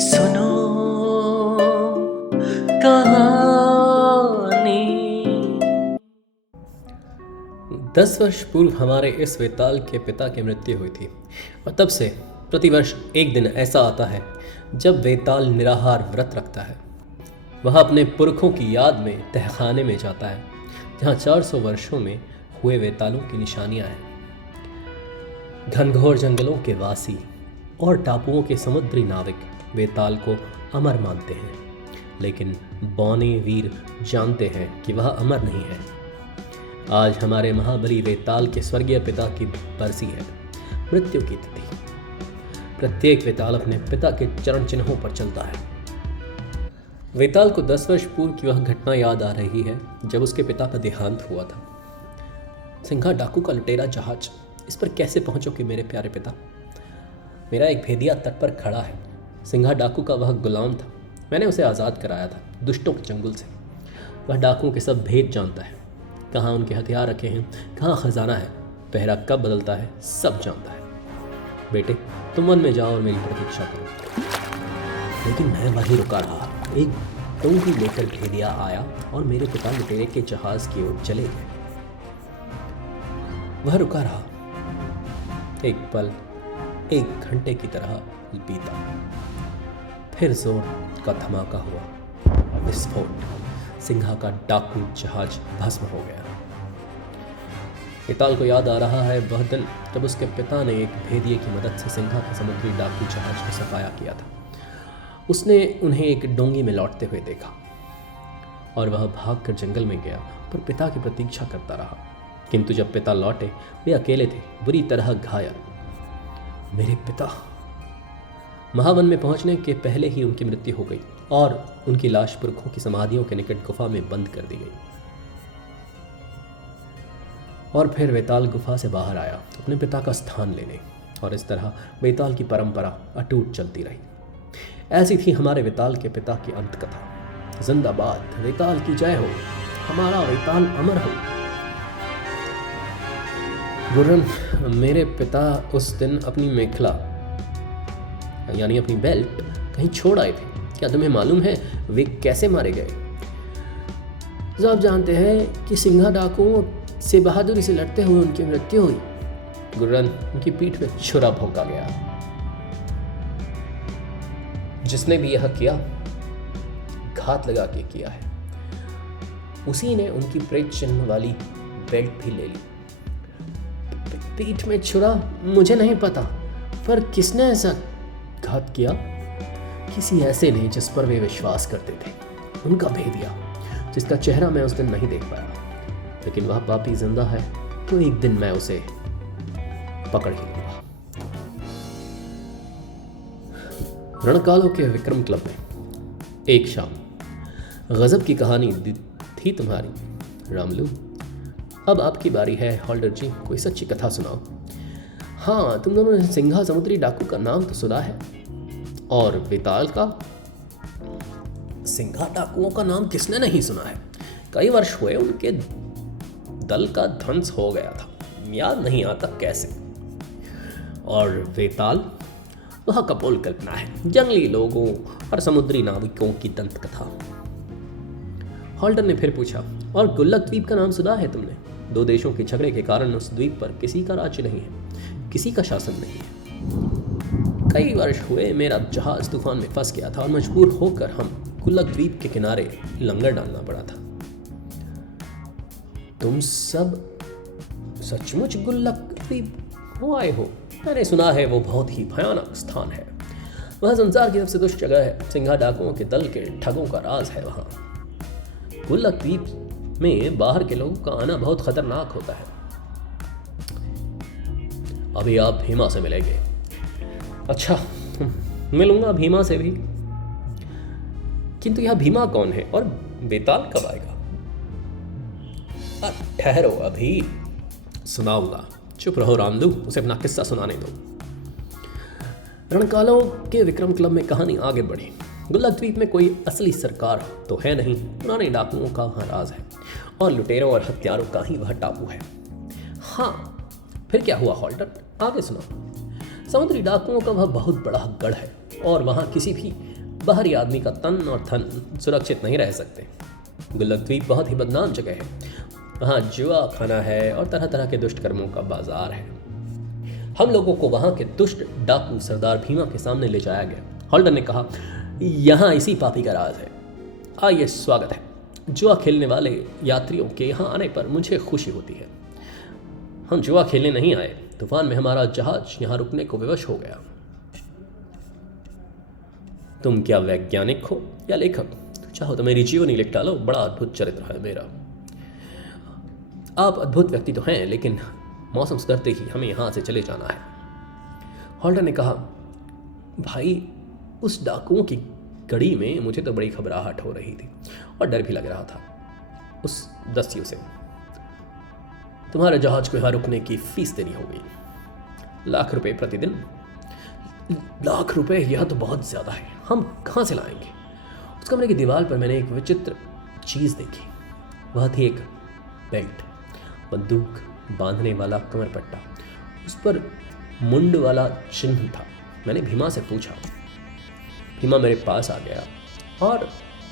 सुनो कहानी। 10 वर्ष पूर्व हमारे इस वेताल के पिता की मृत्यु हुई थी और तब से प्रतिवर्ष एक दिन ऐसा आता है जब वेताल निराहार व्रत रखता है। वह अपने पुरखों की याद में तहखाने में जाता है जहाँ 400 वर्षों में हुए वेतालों की निशानियां हैं। घनघोर जंगलों के वासी और टापुओं के समुद्री नाविक वेताल को अमर मानते हैं, लेकिन बौने वीर जानते हैं कि वह अमर नहीं है। आज हमारे महाबली वेताल के स्वर्गीय पिता की बरसी है, मृत्यु की तिथि। प्रत्येक वेताल अपने पिता के चरण चिन्हों पर चलता है। वेताल को 10 वर्ष पूर्व की वह घटना याद आ रही है जब उसके पिता का देहांत हुआ था। सिंघा डाकू का लुटेरा जहाज, इस पर कैसे पहुंचोगे मेरे प्यारे पिता? मेरा एक भेदिया तट पर खड़ा है। सिंघा डाकू का वह गुलाम था, मैंने उसे आज़ाद कराया था दुष्टों के चंगुल से। वह डाकुओं के सब भेद जानता है, कहाँ उनके हथियार रखे हैं, कहाँ खजाना है, पहरा कब बदलता है, सब जानता है। बेटे, तुम वन में जाओ और मेरी प्रतीक्षा करो। लेकिन मैं वहीं रुका रहा। एक डोंगी लेकर भेदिया आया और मेरे पिता लुटेरे के जहाज की ओर चले गए। वह रुका रहा। एक पल एक घंटे की तरह बीता। फिर जोर का धमाका हुआ, विस्फोट। सिंघा का डाकू जहाज भस्म हो गया। वेताल को याद आ रहा है वह दिन जब उसके पिता ने एक भेदिए की मदद से सिंघा के समुद्री डाकू जहाज को सफाया किया था। उसने उन्हें एक डोंगी में लौटते हुए देखा और वह भागकर जंगल में गया, पर पिता की प्रतीक्षा करता रहा। किंतु जब पिता लौटे, वे अकेले थे, बुरी तरह घायल। मेरे पिता। महावन में पहुंचने के पहले ही उनकी मृत्यु हो गई और उनकी लाश पुरखों की समाधियों के निकट गुफा में बंद कर दी गई। और फिर वेताल गुफा से बाहर आया अपने पिता का स्थान लेने, और इस तरह वेताल की परंपरा अटूट चलती रही। ऐसी थी हमारे वेताल के पिता की अंत कथा। जिंदाबाद वेताल की जय हो, हमारा वेताल अमर हो। गुर्रन, मेरे पिता उस दिन अपनी मेखला यानी अपनी बेल्ट कहीं छोड़ आए थे। क्या तुम्हें मालूम है वे कैसे मारे गए? सब जानते हैं कि सिंघा डाकुओं से बहादुरी से लड़ते हुए उनकी मृत्यु हुई। गुर्रन, उनकी पीठ में छुरा भोंका गया। जिसने भी यह किया, घात लगा के किया है। उसी ने उनकी प्रेत चिन्ह वाली बेल्ट भी ले ली। पीठ में छुरा? मुझे नहीं पता, पर किसने ऐसा घात किया? किसी ऐसे ने जिस पर वे विश्वास करते थे, उनका भेदिया, जिसका चेहरा मैं उस दिन नहीं देख पाया। लेकिन वह पापी जिंदा है तो एक दिन मैं उसे पकड़ ही लूंगा। रणकालों के विक्रम क्लब में एक शाम गजब की कहानी थी तुम्हारी रामलू। अब आपकी बारी है हॉल्डर जी, कोई सच्ची कथा सुनाओ। हाँ, तुम दोनों ने सिंघा समुद्री डाकू का नाम तो सुना है, और वेताल का? सिंघा डाकुओं का नाम किसने नहीं सुना है? कई वर्ष हुए उनके दल का ध्वंस हो गया था, याद नहीं आता कैसे। और वेताल? वह कपोल कल्पना है, जंगली लोगों और समुद्री नाविकों की दंत कथा। हॉल्डर ने फिर पूछा, और गुल्लक द्वीप का नाम सुना है तुमने? 2 देशों के झगड़े के कारण उस द्वीप पर किसी का राज्य नहीं है, किसी का शासन नहीं है। कई वर्ष हुए मेरा जहाज तूफान में फंस गया था और मजबूर होकर हम गुल्लक द्वीप के किनारे लंगर डालना पड़ा था। तुम सब सचमुच गुल्लक द्वीप हो आए हो? मैंने सुना है वो बहुत ही भयानक स्थान है। वह संसार की सबसे दुष्ट जगह है। सिंघा डाकुओं के दल के ठगों का राज है वहां। गुल्लक द्वीप में बाहर के लोगों का आना बहुत खतरनाक होता है। अभी आप भीमा से मिलेंगे। अच्छा, मिलूंगा भीमा से भी, किंतु यह भीमा कौन है और वेताल कब आएगा? ठहरो, अभी सुनाऊंगा। चुप रहो रामदू, उसे अपना किस्सा सुनाने दो। रणकालों के विक्रम क्लब में कहानी आगे बढ़ी। गुल्लक द्वीप में कोई असली सरकार तो है नहीं, पुराने डाकुओं का वहाँ राज है और लुटेरों और हत्यारों का ही वह टापू है। हाँ, फिर क्या हुआ हॉल्टर? आगे सुनो। समुद्री डाकुओं का वह बहुत बड़ा गढ़ है और वहाँ किसी भी बाहरी आदमी का तन और धन सुरक्षित नहीं रह सकते। गुल्लक द्वीप बहुत ही बदनाम जगह है। वहाँ जुआ खाना है और तरह तरह के दुष्ट कर्मों का बाजार है। हम लोगों को वहाँ के दुष्ट डाकू सरदार भीमा के सामने ले जाया गया। हॉल्डर ने कहा, यहाँ इसी पापी का राज है। आइए, स्वागत है। जुआ खेलने वाले यात्रियों के यहाँ आने पर मुझे खुशी होती है। हम जुआ खेलने नहीं आए। तूफान में हमारा जहाज यहाँ रुकने को विवश हो गया। तुम क्या वैज्ञानिक हो या लेखक? चाहो तो मेरी जीवनी लिख डालो। बड़ा अद्भुत चरित्र है मेरा। आप अद्भुत व्यक्ति तो हैं, लेकिन मौसम सुधरते ही हमें यहाँ से चले जाना है। हॉल्डर ने कहा, भाई, उस डाकुओं की कड़ी में मुझे तो बड़ी घबराहट हो रही थी और डर भी लग रहा था उस दस्यु से। तुम्हारे जहाज को यहाँ रुकने की फीस देनी होगी। ₹1,00,000 प्रतिदिन। ₹1,00,000? यह तो बहुत ज़्यादा है। हम कहाँ से लाएंगे? उस कमरे की दीवार पर मैंने एक विचित्र चीज़ देखी। वह थी एक बेल्ट, बंदूक बांधने वाला कमरपट्टा। उस पर मुंड वाला चिन्ह था। मैंने भीमा से पूछा। भीमा मेरे पास आ गया और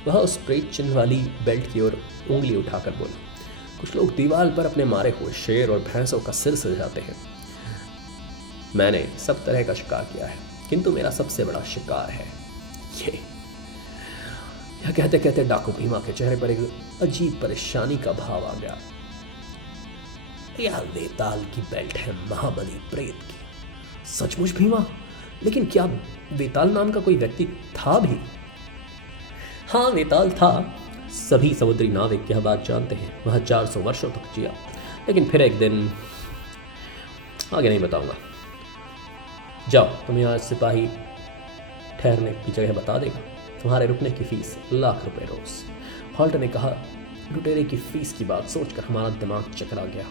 वह उस प्रेत चिन्ह वाली बेल्ट की ओर उंगली उठाकर बोला, कुछ लोग दीवार पर अपने मारे हुए शेर और भैंसों का सिर सजाते हैं। मैंने सब तरह का शिकार किया है, किंतु मेरा सबसे बड़ा शिकार है ये। यह कहते कहते डाकू भीमा के चेहरे पर एक अजीब परेशानी का भाव आ गया। यह वेताल की बेल्ट है, महाबली प्रेत की। सचमुच भीमा? लेकिन क्या वेताल नाम का कोई व्यक्ति था भी? हाँ, वेताल था। सभी समुद्री नाविक यह बात जानते हैं। वह 400 वर्षों तक जिया, लेकिन फिर एक दिन, आगे नहीं बताऊंगा। जाओ, तुम्हें आज सिपाही ठहरने की जगह बता देगा। तुम्हारे रुकने की फीस ₹1,00,000 रोज। हॉल्टर ने कहा। लुटेरे की फीस की बात सोचकर हमारा दिमाग चकरा गया।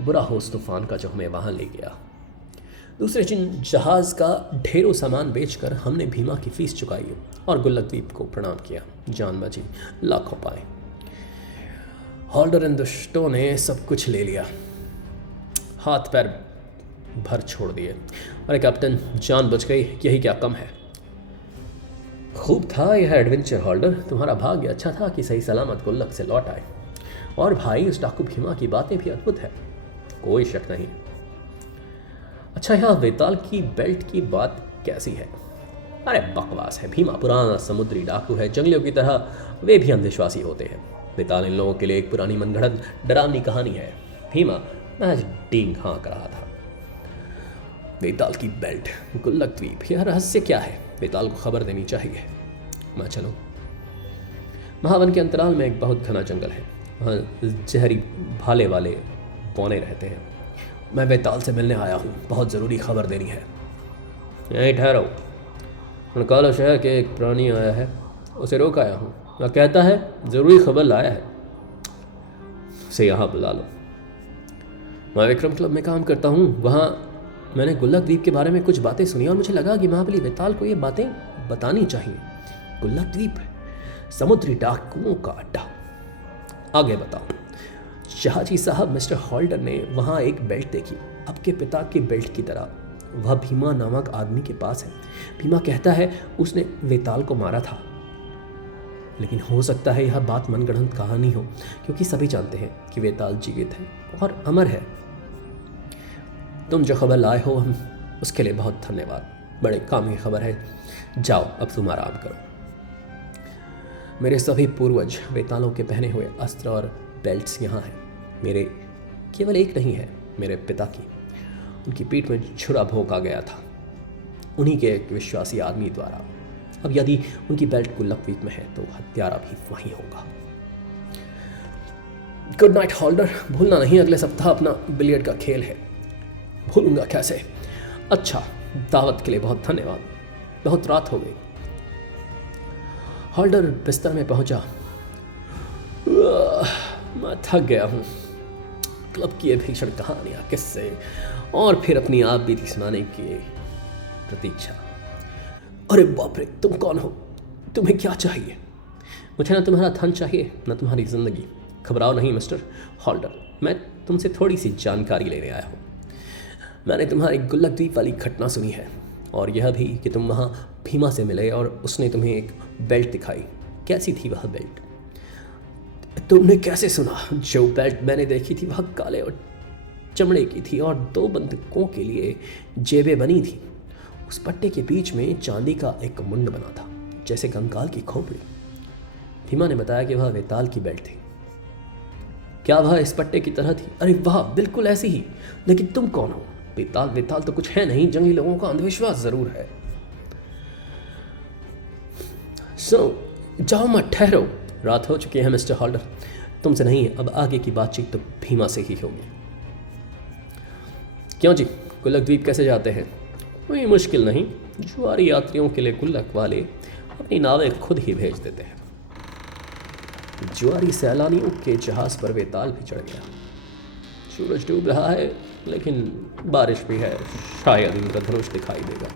बुरा हो उस तूफान का जो हमें वहां ले गया। दूसरे दिन जहाज का ढेरों सामान बेचकर हमने भीमा की फीस चुकाई और गुल्लक द्वीप को प्रणाम किया। जान बची, लाखों पाए। हॉल्डर इन दुष्टों ने सब कुछ ले लिया, हाथ पैर भर छोड़ दिए। अरे कैप्टन, जान बच गई, यही क्या कम है। खूब था यह एडवेंचर हॉल्डर। तुम्हारा भाग्य अच्छा था कि सही सलामत गुल्लक से लौट आए। और भाई, उस डाकू भीमा की बातें भी अद्भुत है, कोई शक नहीं। अच्छा, यह वेताल की बेल्ट की बात कैसी है? अरे बकवास है। भीमा पुराना समुद्री डाकू है। जंगलियों की तरह वे भी अंधविश्वासी होते हैं। वेताल इन लोगों के लिए एक पुरानी मनगढ़ंत डरावनी कहानी है। भीमा महज डींग हाँक रहा था। वेताल की बेल्ट, गुल्लक द्वीप, यह रहस्य क्या है? वेताल को खबर देनी चाहिए। मैं चलूं? महावन के अंतराल में एक बहुत घना जंगल है। वहाँ जहरी भाले वाले बौने रहते हैं। मैं वेताल से मिलने आया हूँ, बहुत ज़रूरी खबर देनी है। यहीं ठहरो। नकालो शहर के एक प्राणी आया है, उसे रोक आया हूँ। वह कहता है ज़रूरी खबर लाया है, उसे यहाँ बुला लो। मैं विक्रम क्लब में काम करता हूँ। वहाँ मैंने गुल्लक द्वीप के बारे में कुछ बातें सुनी और मुझे लगा कि महाबली वेताल को ये बातें बतानी चाहिए। गुल्लक द्वीप, समुद्री डाकुओं का अड्डा। आगे बताओ। शाहजी साहब, मिस्टर हॉल्डर ने वहाँ एक बेल्ट देखी, आपके पिता की बेल्ट की तरह। वह भीमा नामक आदमी के पास है। भीमा कहता है उसने वेताल को मारा था, लेकिन हो सकता है यह बात मनगढ़ंत कहानी हो, क्योंकि सभी जानते हैं कि वेताल जीवित है और अमर है। तुम जो खबर लाए हो हम उसके लिए बहुत धन्यवाद। बड़े काम की खबर है। जाओ, अब तुम आराम करो। मेरे सभी पूर्वज वेतालों के पहने हुए अस्त्र और बेल्ट्स यहाँ हैं। मेरे केवल एक नहीं है, मेरे पिता की। उनकी पीठ में छुरा भोंका गया था, उन्हीं के एक विश्वासी आदमी द्वारा। अब यदि उनकी बेल्ट गुल्लक द्वीप में है तो हत्यारा भी वहीं होगा। Good night holder. भूलना नहीं, अगले सप्ताह अपना बिलियर्ड का खेल है। भूलूंगा कैसे। अच्छा, दावत के लिए बहुत धन्यवाद। बहुत रात हो गई। हॉल्डर बिस्तर में पहुंचा। मैं थक गया हूँ। क्लब की ये भीषण कहानियाँ, किस्से और फिर अपनी आप बीती सुनाने की प्रतीक्षा। अरे बाप रे, तुम कौन हो? तुम्हें क्या चाहिए? मुझे ना तुम्हारा धन चाहिए, ना तुम्हारी जिंदगी। घबराओ नहीं मिस्टर हॉल्डर, मैं तुमसे थोड़ी सी जानकारी लेने आया हूँ। मैंने तुम्हारी गुल्लक द्वीप वाली घटना सुनी है, और यह भी कि तुम वहाँ भीमा से मिले और उसने तुम्हें एक बेल्ट दिखाई। कैसी थी वह बेल्ट? तुमने कैसे सुना? जो बेल्ट मैंने देखी थी वह काले और चमड़े की थी और 2 बंदूकों के लिए जेबें बनी थी। उस पट्टे के बीच में चांदी का एक मुंड बना था, जैसे कंकाल की खोपड़ी। भीमा ने बताया कि वह वेताल की बेल्ट थी। क्या वह इस पट्टे की तरह थी? अरे वाह, बिल्कुल ऐसी ही। लेकिन तुम कौन हो? वेताल वेताल तो कुछ है नहीं, जंगली लोगों का अंधविश्वास जरूर है। सुनो, जाओ मत, ठहरो। रात हो चुकी है मिस्टर हॉल्डर। तुमसे नहीं, अब आगे की बातचीत तो भीमा से ही होगी। क्यों जी, गुल्लक द्वीप कैसे जाते हैं? कोई मुश्किल नहीं। जुआरी यात्रियों के लिए गुल्लक वाले अपनी नावें खुद ही भेज देते हैं। जुआरी सैलानियों के जहाज पर वेताल भी चढ़ गया। सूरज डूब रहा है, लेकिन बारिश भी है। शायद इंद्रधनुष दिखाई देगा।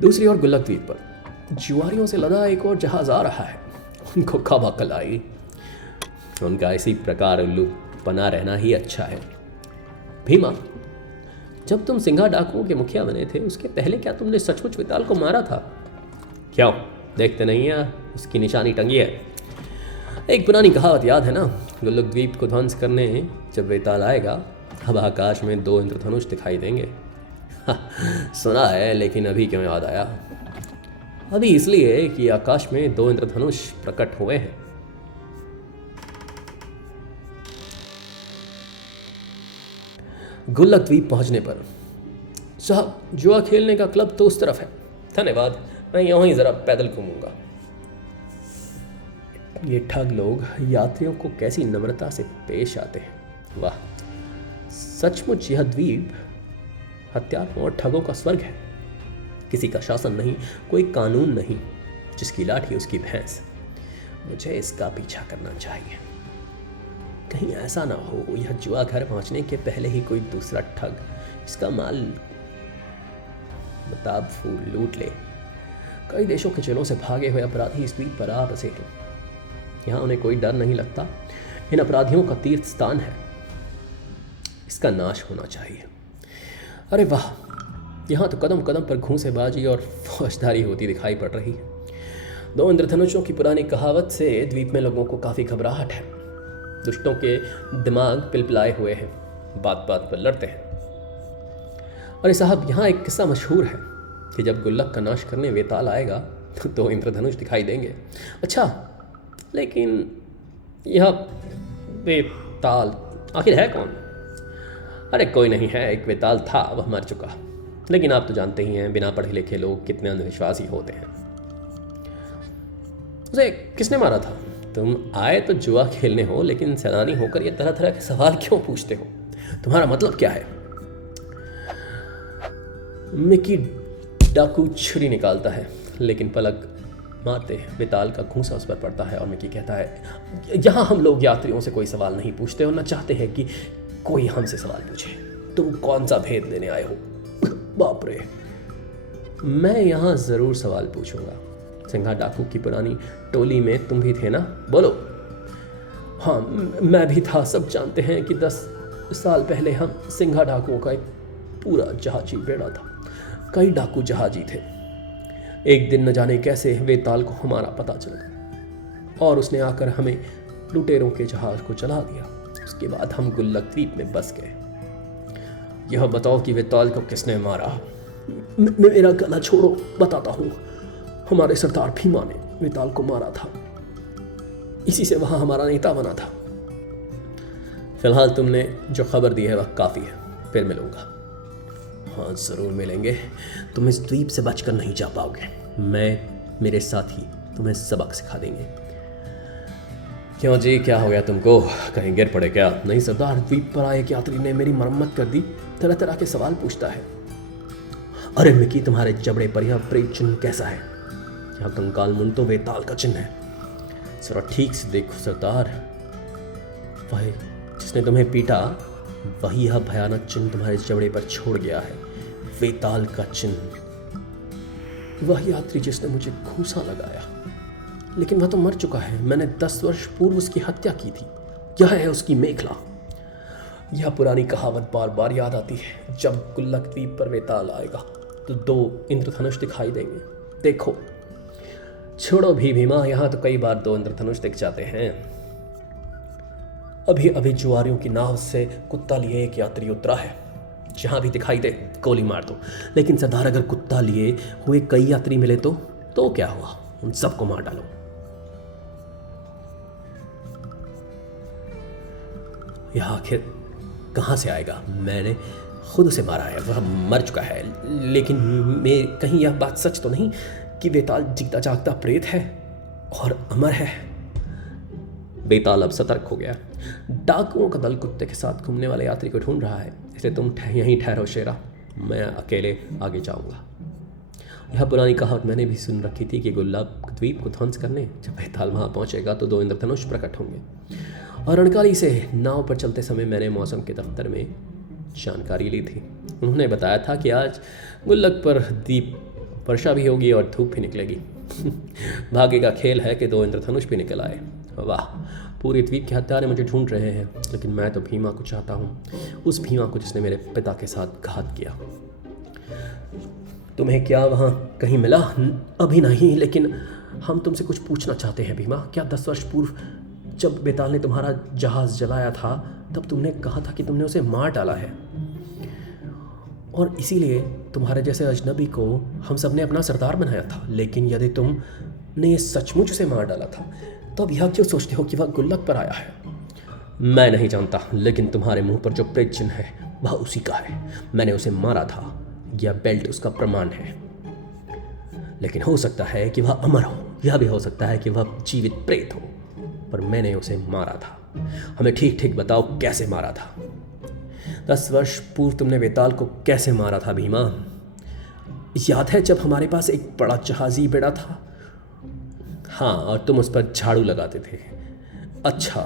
दूसरी ओर गुल्लक द्वीप पर जुआरियों से लदा एक और जहाज आ रहा है। उनको कब अकल आई? उनका इसी प्रकार उल्लू बना रहना ही अच्छा है। भीमा, जब तुम सिंघा डाकुओं के मुखिया बने थे, उसके पहले क्या तुमने सचमुच वेताल को मारा था? क्यों, देखते नहीं है? उसकी निशानी टंगी है। एक पुरानी कहावत याद है ना, गुल्लक द्वीप को ध्वंस करने जब वेताल आएगा, अब आकाश में 2 इंद्रधनुष दिखाई देंगे। सुना है, लेकिन अभी क्यों याद आया? अभी इसलिए कि आकाश में 2 इंद्रधनुष प्रकट हुए हैं। गुल्लक द्वीप पहुंचने पर, साहब, जुआ खेलने का क्लब तो उस तरफ है। धन्यवाद, मैं यूं ही जरा पैदल घूमूंगा। ये ठग लोग यात्रियों को कैसी नम्रता से पेश आते हैं। वाह, सचमुच यह द्वीप हत्यारों और ठगों का स्वर्ग है। किसी का शासन नहीं, कोई कानून नहीं, जिसकी लाठी उसकी भैंस। मुझे इसका पीछा करना चाहिए। कहीं ऐसा ना हो यह जुआ घर पहुंचने के पहले ही कोई दूसरा ठग इसका माल बताब फूल लूट ले। कई देशों के जेलों से भागे हुए अपराधी इस द्वीप पर आ बसे हैं। यहाँ उन्हें कोई डर नहीं लगता। इन अपराधियों का तीर्थ स्थान है। इसका नाश होना चाहिए। अरे वाह, यहाँ तो कदम कदम पर घूंसेबाजी और फौजदारी होती दिखाई पड़ रही है। 2 इंद्रधनुषों की पुरानी कहावत से द्वीप में लोगों को काफ़ी घबराहट है। दुष्टों के दिमाग पिलपिलाए हुए हैं, बात बात पर लड़ते हैं। अरे साहब, यहाँ एक किस्सा मशहूर है कि जब गुल्लक का नाश करने वेताल आएगा तो 2 इंद्रधनुष दिखाई देंगे। अच्छा, लेकिन यह वेताल आखिर है कौन? अरे कोई नहीं है, एक वेताल था, वह मर चुका। लेकिन आप तो जानते ही हैं, बिना पढ़े लिखे लोग कितने अंधविश्वासी होते हैं। उसे किसने मारा था? तुम आए तो जुआ खेलने हो, लेकिन सैलानी होकर ये तरह तरह के सवाल क्यों पूछते हो? तुम्हारा मतलब क्या है? मिकी डाकू छुरी निकालता है, लेकिन पलक मारते वेताल का घूंसा उस पर पड़ता है और मिकी कहता है, यहाँ हम लोग यात्रियों से कोई सवाल नहीं पूछते और न चाहते हैं कि कोई हमसे सवाल पूछे। तुम कौन सा भेद लेने आए हो? बाप रे, मैं यहाँ जरूर सवाल पूछूंगा। सिंघा डाकू की पुरानी टोली में तुम भी थे ना? बोलो। हाँ, मैं भी था। सब जानते हैं कि 10 साल पहले हम सिंघा डाकुओं का एक पूरा जहाजी बेड़ा था। कई डाकू जहाजी थे। एक दिन न जाने कैसे वेताल को हमारा पता चला और उसने आकर हमें लुटेरों के जहाज को जला दिया। उसके बाद हम गुल्लक द्वीप में बस गए। यह बताओ कि वेताल को किसने मारा? मेरा गला छोड़ो, बताता हूँ। हमारे सरदार भीमा ने वेताल को मारा था। इसी से वहाँ हमारा नेता बना था। फिलहाल तुमने जो खबर दी है वह काफ़ी है। फिर मिलूंगा। हाँ, ज़रूर मिलेंगे। तुम इस द्वीप से बचकर नहीं जा पाओगे। मेरे साथी तुम्हें सबक सिखा देंगे। क्यों जी, क्या हो गया तुमको? कहीं गिर पड़े क्या? नहीं सरदार, द्वीप पर आए एक यात्री ने मेरी मरम्मत कर दी। तरह तरह के सवाल पूछता है। अरे मिकी, तुम्हारे जबड़े पर यह प्रेत चिन्ह कैसा है? यह कंकाल मुंड तो वेताल का चिन्ह है। जरा ठीक से देखो सरदार, वही जिसने तुम्हें पीटा वही यह भयानक चिन्ह तुम्हारे जबड़े पर छोड़ गया है। वेताल का चिन्ह। वह यात्री जिसने मुझे घूंसा लगाया, लेकिन वह तो मर चुका है। मैंने 10 वर्ष पूर्व उसकी हत्या की थी। यह है उसकी मेखला। यह पुरानी कहावत बार बार याद आती है। जब गुल्लक द्वीप पर वेताल आएगा तो 2 इंद्रधनुष दिखाई देंगे। देखो। छोड़ो भी भीमा, यहाँ तो कई बार 2 इंद्रधनुष दिख जाते हैं। अभी अभी जुआरियों की नाव से कुत्ता लिए एक यात्री उतरा है। जहां भी दिखाई दे गोली मार दो। लेकिन सरदार, अगर कुत्ता लिए हुए कई यात्री मिले तो क्या हुआ? उन सबको मार डालो। यह आखिर कहां से आएगा? मैंने खुद उसे मारा है, वह मर चुका है। लेकिन कहीं यह बात सच तो नहीं कि वेताल जीता जागता प्रेत है और अमर है? वेताल अब सतर्क हो गया। डाकुओं का दल कुत्ते के साथ घूमने वाले यात्री को ढूंढ रहा है, इसलिए तुम यहीं ठहरो शेरा, मैं अकेले आगे जाऊंगा। यह पुरानी कहावत मैंने भी सुन रखी थी कि गुल्लक द्वीप को ध्वंस करने जब वेताल वहां पहुंचेगा तो 2 इंद्रधनुष प्रकट होंगे। और रणकाली से नाव पर चलते समय मैंने मौसम के दफ्तर में जानकारी ली थी। उन्होंने बताया था कि आज गुल्लक पर द्वीप वर्षा भी होगी और धूप भी निकलेगी। भाग्य का खेल है कि 2 इंद्रधनुष भी निकल आए। वाह, पूरे द्वीप के हत्यारे मुझे ढूंढ रहे हैं, लेकिन मैं तो भीमा को चाहता हूँ, उस भीमा को जिसने मेरे पिता के साथ घात किया। तुम्हें क्या वहाँ कहीं मिला? अभी नहीं, लेकिन हम तुमसे कुछ पूछना चाहते हैं भीमा। क्या 10 वर्ष पूर्व जब वेताल ने तुम्हारा जहाज जलाया था तब तुमने कहा था कि तुमने उसे मार डाला है, और इसीलिए तुम्हारे जैसे अजनबी को हम सब ने अपना सरदार बनाया था। लेकिन यदि तुमने सचमुच उसे मार डाला था तब यह क्यों सोचते हो कि वह गुल्लक पर आया है? मैं नहीं जानता, लेकिन तुम्हारे मुंह पर जो प्रेत चिन्ह है वह उसी का है। मैंने उसे मारा था, यह बेल्ट उसका प्रमाण है। लेकिन हो सकता है कि वह अमर हो, यह भी हो सकता है कि वह जीवित प्रेत हो, पर मैंने उसे मारा था। हमें ठीक ठीक बताओ, कैसे मारा था? 10 वर्ष पूर्व तुमने वेताल को कैसे मारा था भीमा? याद है जब हमारे पास एक बड़ा जहाजी बेड़ा था? हाँ, और तुम उस पर झाड़ू लगाते थे। अच्छा,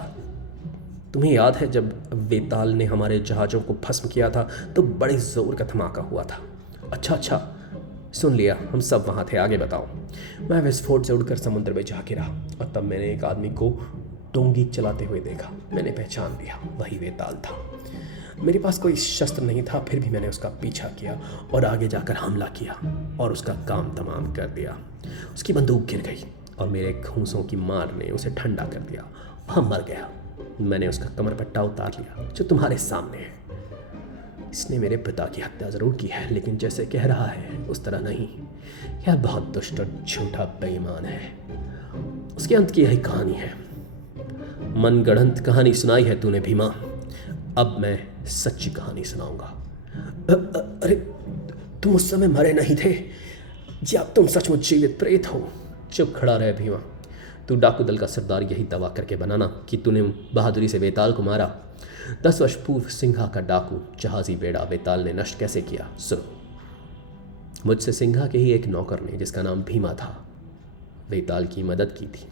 तुम्हें याद है जब वेताल ने हमारे जहाज़ों को भस्म किया था तो बड़े जोर का धमाका हुआ था? अच्छा, सुन लिया, हम सब वहाँ थे, आगे बताओ। मैं विस्फोट से उड़कर समुद्र में जा गिरा और तब मैंने एक आदमी को डोंगी चलाते हुए देखा। मैंने पहचान लिया, वही वेताल था। मेरे पास कोई शस्त्र नहीं था, फिर भी मैंने उसका पीछा किया और आगे जाकर हमला किया और उसका काम तमाम कर दिया। उसकी बंदूक गिर गई और मेरे घूंसों की मार ने उसे ठंडा कर दिया। वह मर गया। मैंने उसका कमर पट्टा उतार लिया जो तुम्हारे सामने है। इसने मेरे पिता की हत्या जरूर की है, लेकिन जैसे कह रहा है उस तरह नहीं। यह बहुत दुष्ट और झूठा बेईमान है। उसके अंत की यही कहानी है। मनगढ़ंत कहानी सुनाई है तूने भीमा, अब मैं सच्ची कहानी सुनाऊंगा। अरे, तुम उस समय मरे नहीं थे? या तुम सचमुच जीवित प्रेत हो? चुप खड़ा रहे भीमा। तू डाकू दल का सरदार यही दावा करके बनाना कि तूने बहादुरी से वेताल को मारा। 10 वर्ष पूर्व सिंघा का डाकू जहाजी बेड़ा वेताल ने नष्ट कैसे किया, सुनो। मुझसे सिंघा के ही एक नौकर ने, जिसका नाम भीमा था, वेताल की मदद की थी।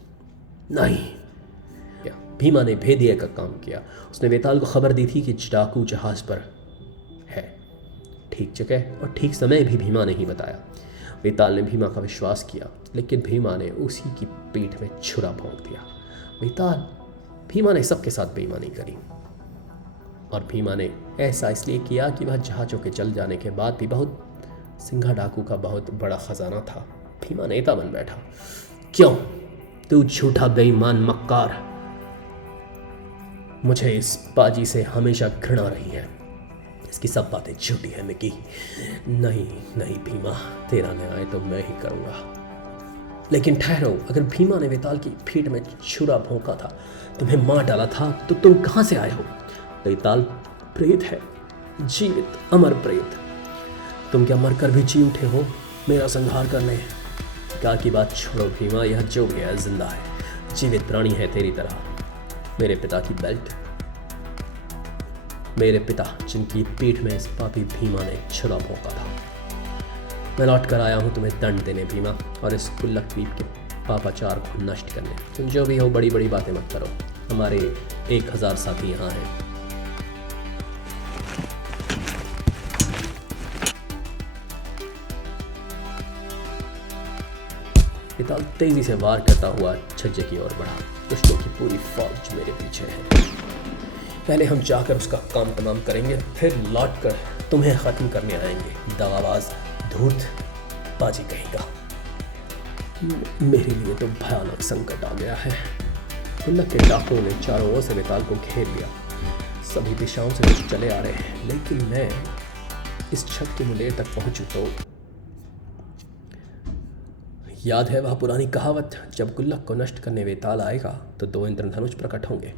नहीं, भीमा ने भेदिए का काम किया। उसने वेताल को खबर दी थी कि डाकू जहाज पर है। ठीक जगह और ठीक समय भी भीमा ने ही बताया। वेताल ने भीमा का विश्वास किया, लेकिन भीमा ने उसी की पीठ में छुरा भोंक दिया। भीमा ने सबके साथ बेईमानी करी, और भीमा ने ऐसा इसलिए किया कि वह जहाज़ों के जल जाने के बाद भी सिंघा डाकू का बहुत बड़ा खजाना था। भीमा नेता बन बैठा। क्यों? तू झूठा बेईमान मक्कार। मुझे इस बाजी से हमेशा घृणा रही है। इसकी सब बातें झूठी है मिकी। नहीं भीमा, तेरा न्याय तो मैं ही करूंगा। लेकिन ठहरो, अगर भीमा ने वेताल की पीठ में छुरा भोंका था, तुम्हें मार डाला था, तो तुम कहां से आए हो? वेताल प्रेत है, जीवित अमर प्रेत। तुम क्या मरकर भी जी उठे हो मेरा संहार करने? क्या की बात छोड़ो भीमा, यह जो भी है जिंदा है, जीवित प्राणी है तेरी तरह। मेरे पिता की बेल्ट, मेरे पिता जिनकी पीठ में इस पापी भीमा ने छुरा भोंका था। मैं लौट कर आया हूं तुम्हें दंड देने भीमा, और इस गुल्लक द्वीप के पापाचार को नष्ट करने। तुम जो भी हो, बड़ी बड़ी बातें मत करो। हमारे 1000 साथी यहाँ हैं। वेताल तेजी से वार करता हुआ छज्जे की ओर बढ़ा। दुष्टों की पूरी फौज मेरे पीछे है। पहले हम जाकर उसका काम तमाम करेंगे, फिर लौट कर तुम्हें ख़त्म करने आएंगे। दगाबाज, धूर्त, बाजी कहेगा। मेरे लिए तो भयानक संकट आ गया है। गुल्लक के डाकुओं ने चारों ओर से वेताल को घेर लिया। सभी दिशाओं से लोग चले आ रहे हैं, लेकिन मैं इस छत के मुंडेर तक पहुंचूं तो याद है वह पुरानी कहावत, जब गुल्लक को नष्ट करने वेताल आएगा तो 2 इंद्रधनुष प्रकट होंगे।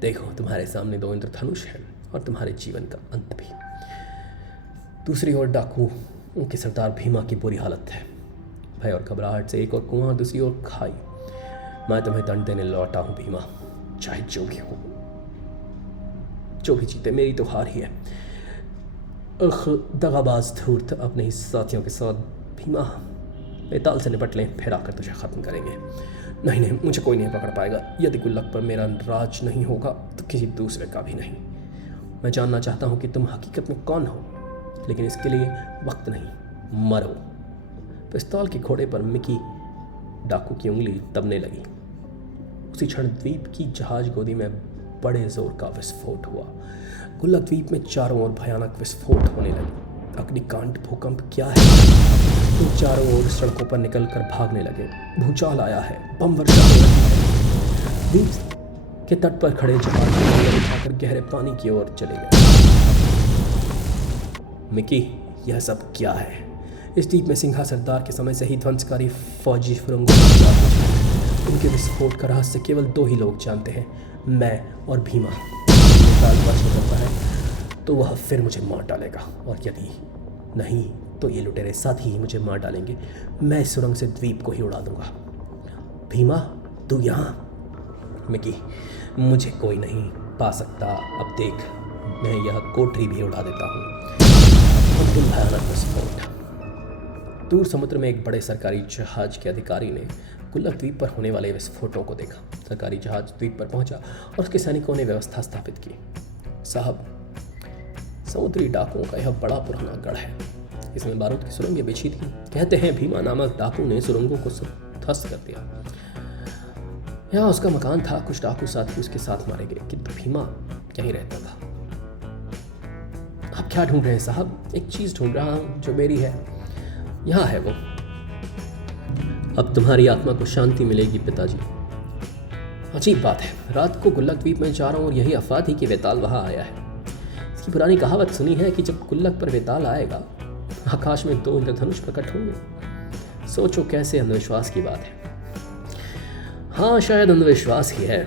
देखो, तुम्हारे सामने 2 इंद्रधनुष हैं और तुम्हारे जीवन का अंत भी। दूसरी ओर डाकू उनके सरदार भीमा की बुरी हालत है। भय और घबराहट से एक और कुआं, दूसरी ओर खाई। मैं तुम्हें दंड देने लौटा हूं भीमा, चाहे जो भी हो, जो भी जीते मेरी तो हार ही है। दगाबाज, धूर्त, अपने ही साथियों के साथ भीमा वेताल से निपट लें, फिर आकर तुझे ख़त्म करेंगे। नहीं नहीं, मुझे कोई नहीं पकड़ पाएगा। यदि गुल्लक पर मेरा राज नहीं होगा तो किसी दूसरे का भी नहीं। मैं जानना चाहता हूँ कि तुम हकीकत में कौन हो, लेकिन इसके लिए वक्त नहीं, मरो। पिस्तौल के घोड़े पर मिकी डाकू की उंगली दबने लगी। उसी क्षण द्वीप की जहाज गोदी में बड़े जोर का विस्फोट हुआ। गुल्लक द्वीप में चारों ओर भयानक विस्फोट होने लगे। अग्निकांड, भूकंप क्या है? तो चारों ओर सड़कों पर निकलकर भागने लगे। भूचाल आया है, बम वर्षा हो रही है। द्वीप के तट पर खड़े जहाज उठाकर गहरे पानी की ओर चले गए। मिकी, यह सब क्या है? इस द्वीप में सिंघा सरदार के समय से ही ध्वंसकारी फौजी सुरंगों की उनके विस्फोट का रहस्य केवल 2 ही लोग जानते हैं, मैं और भीमा। वेताल बच निकलता है तो वह फिर मुझे मार डालेगा, और यदि नहीं तो ये लुटेरे साथी ही मुझे मार डालेंगे। मैं इस सुरंग से द्वीप को ही उड़ा दूंगा। भीमा, तू यहाँ? मिकी, मुझे कोई नहीं पा सकता। अब देख, मैं यह कोठरी भी उड़ा देता हूँ। अंतिम भयानक विस्फोट। दूर समुद्र में एक बड़े सरकारी जहाज के अधिकारी ने गुल्लक द्वीप पर होने वाले विस्फोटों को देखा। सरकारी जहाज द्वीप पर पहुंचा और उसके सैनिकों ने व्यवस्था स्थापित की। साहब, समुद्री डाकुओं का यह बड़ा पुराना गढ़ है। इसमें बारूद की सुरंगें बिछी थी। कहते हैं भीमा नामक डाकू ने सुरंगों को ध्वस्त कर दिया। यहाँ उसका मकान था। कुछ डाकू साथी उसके साथ मारे गए, किंतु भीमा यहीं रहता था। आप क्या ढूंढ रहे हैं साहब? एक चीज ढूंढ रहा हूं जो मेरी है। यहाँ है वो। अब तुम्हारी आत्मा को शांति मिलेगी पिताजी। अजीब बात है, रात को गुल्लक द्वीप में चारों ओर यही अफवाह थी कि वेताल वहां आया है। इसकी पुरानी कहावत सुनी है कि जब गुल्लक पर वेताल आएगा आकाश में 2 इंद्रधनुष प्रकट होंगे। सोचो कैसे अंधविश्वास की बात है। हाँ, शायद अंधविश्वास ही है।